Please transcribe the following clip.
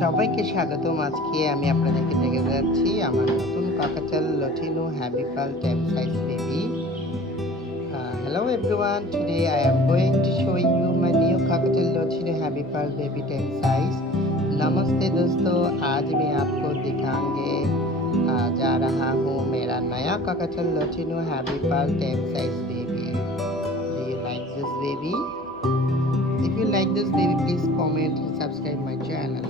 সবাইকে স্বাগতম। আজকে আমি আপনাদেরকে দেখে যাচ্ছি আমার নতুন কাকাচাল লটিনো হ্যাপি পাল টেম size baby. Hello everyone, today I am going to show you my new cockatiel lotino happy pearl baby time size. नमस्ते दोस्तों, आज मैं आपको दिखाएंगे जा रहा हूँ मेरा नया काकाचाल लटिनो हैप्पी पर्ल टेम size baby. Do you like this baby? If you like this baby, please comment and subscribe my channel.